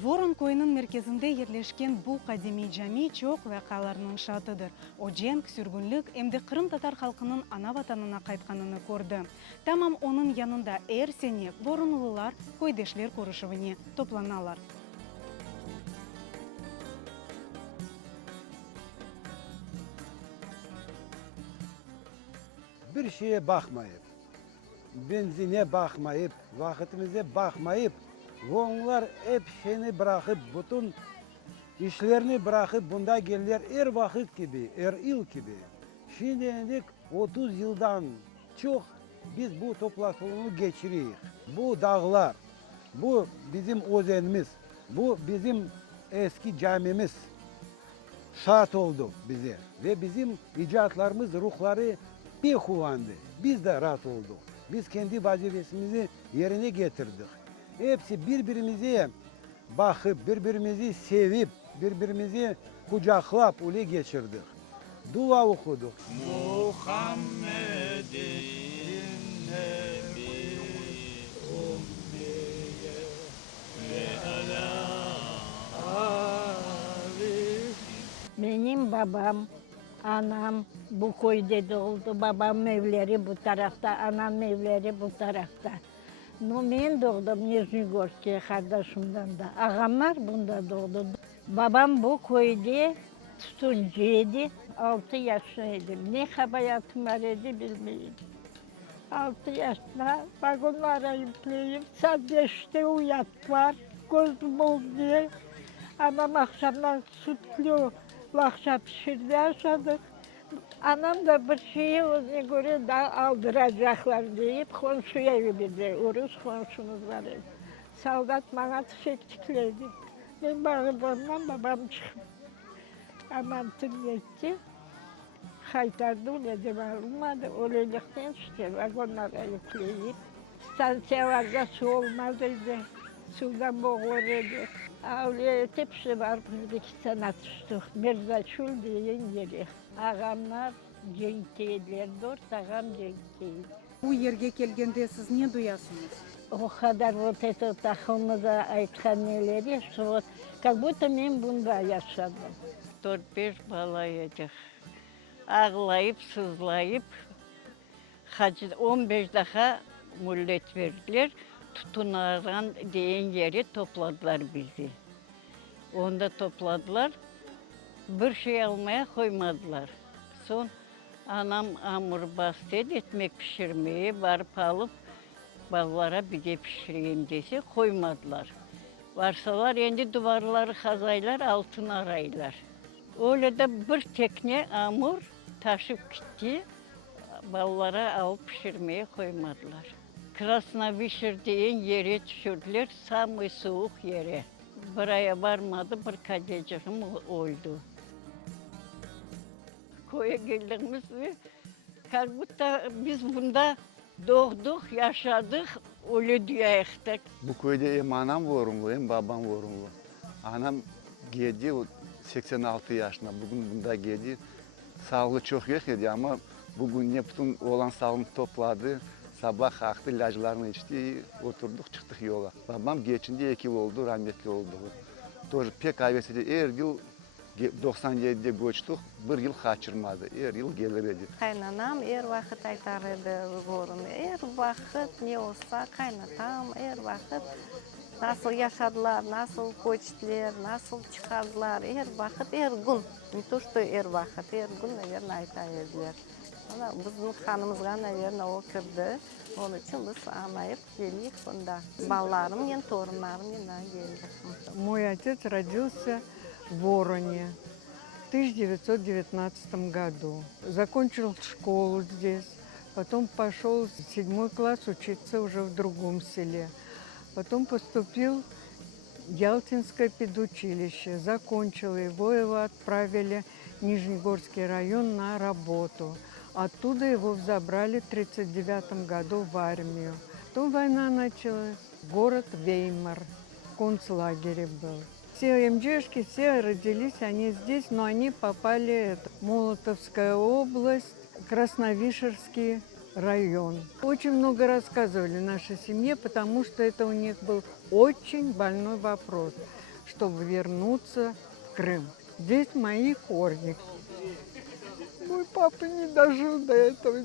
Ворон койының мерkezinde ерлешкен бұл қадеми жами чоқ вақаларының шатыдыр. Ожен, сүргінлік, әмді Қырым татар халқының ана ватанына қайтқаныны көрді. Тамам оның янында әрсене воронлылар койдешлер көрішівіне топланалар. Bir şeye bakmayıp, benzine bakmayıp, vakitimize bakmayıp, onlar hep şeyini bırakıp, bütün işlerini bırakıp bunda gelirler vakit gibi, yıl gibi. Şimdi 30 yıldan çok biz bu topraklarını geçiriyoruz. Bu dağlar, bu bizim ozenimiz, bu bizim eski camimiz şahat oldu bize. Ve bizim icatlarımız, ruhları bir kullandı. Biz de rahat olduk. Biz kendi vazifemizi yerine getirdik. Hepsi birbirimize bakıp, birbirimizi sevip, birbirimizi kucaklap öyle geçirdik. Dua okuduk. Muhammed'in nebi ummiye ve ala arif. Benim babam, anam bu köyde doğdu. Babam evleri bu tarafta, anam evleri bu tarafta. Ben doğdum Nijnegorsk'e kardeşimden de. Ağamlar bunda doğdu. Babam bu köyde tutuncuydu. 6 yaşındaydım. Ne hayatım var idi bilmiyorum. 6 yaşında vagonlara yükleyip saat 5'te uyattılar. Gözüm oldu diye. Anam akşamdan sütlü lakşa pişirdi yaşadık. Anam da bir şeyi ona göre daha aldıracaklar deyip komşuya gitti. Urus komşumuz var. Soldat bana tüfekçikledi. Ben bağırmamdan babam çıktı. Amantım gitti. Kaytardı öyle de olmadı. Öylelikten işte vagonlara yükleyip. Stansiyalarda su olmadıydı. Sudan boğulurdu. Öyle tepsi var, biz 2 sene atıştık. Mirzaçul diyen yeri. Ağamlar cenkteydiler, 4 ağam cenkteydi. Bu yerге kelgende siz ne duyasınız? O kadar вот это takımıza aytkan neleri, şu, как будто ben bunda yaşadım. 4-5 balayacak. Ağlayıp, sızlayıp, 15 daha mullet verdiler. Tutunaran diyen yeri topladılar bizi. Onda topladılar. Bir şey almaya koymadılar. Son anam hamur bastı, ekmek pişirmeyi varıp alıp ballara bir de pişireyim dese koymadılar. Varsalar şimdi duvarları kazaylar, altın araylar. Öyle de bir tekne hamur taşıp gitti, ballara alıp pişirmeye koymadılar. Krasnovişir yere düşürdüler, samı soğuk yere. Buraya varmadı, bir kadecığım oldu. Koya geldiğimiz ve kalbutta biz bunda doğduk, yaşadık, öyle diyecektik. Bu köyde hem anam vorumlu hem babam vorumlu. Anam geldi 86 yaşında, bugün bunda geldi. Sağlığı çok yok idi ama bugün ne bütün oğlan sağlığını topladı. Sabah kalktı, ilaclarını içti, oturduk çıktık yola. Babam geçince 2 yıl oldu, rahmetli oldu. Тоже pek kaybetseydi, her yıl 97'de göçtük, bir yıl kaçırmadı, her yıl gelirdi. Kaynanam her vakit aytar edi gorunu, her vakit ne olsa kaynatam, her vakit nasıl yaşadılar, nasıl göçtüler, nasıl çıkardılar, her vakit, her gün. Ne to что her vakit, her gün nelerine aytar ediler. Bizim kanımızga nelerine o kirdi, onun için biz anlayıp geldik bunda. Ballarım, yen torunlarım yeniden geldik. Мой отец родился в Вороне в 1919 году. Закончил школу здесь, потом пошел в 7 класс учиться уже в другом селе. Потом поступил в Ялтинское педучилище, закончил его отправили в Нижнегорский район на работу. Оттуда его забрали в 1939 году в армию. Потом война началась, город Веймар, в концлагере был. Все МЧшки, все родились они здесь, но они попали в Молотовская область, Красновишерский район. Очень много рассказывали нашей семье, потому что это у них был очень больной вопрос. чтобы вернуться в Крым. Здесь мои корни. Мой папа не дожил до этого.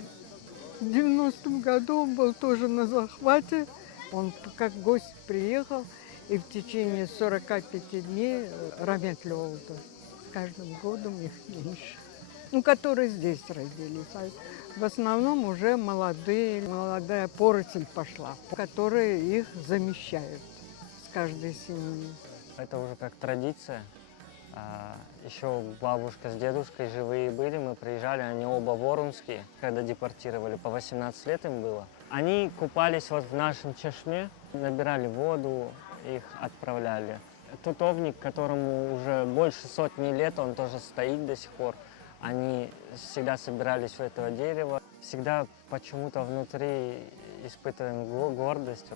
В 90-м году он был тоже на захвате. Он как гость приехал и в течение 45 дней разметливал. С каждым годом их меньше. Ну, которые здесь родились. А в основном уже молодая поросль пошла, которые их замещают с каждой семьи. Это уже как традиция. Еще бабушка с дедушкой живые были, мы приезжали, они оба воронские, когда депортировали, по 18 лет им было. Они купались вот в нашем чешме, набирали воду, их отправляли. Тутовник, которому уже больше сотни лет, он тоже стоит до сих пор. Они всегда собирались у этого дерева, всегда почему-то внутри испытываем гордость.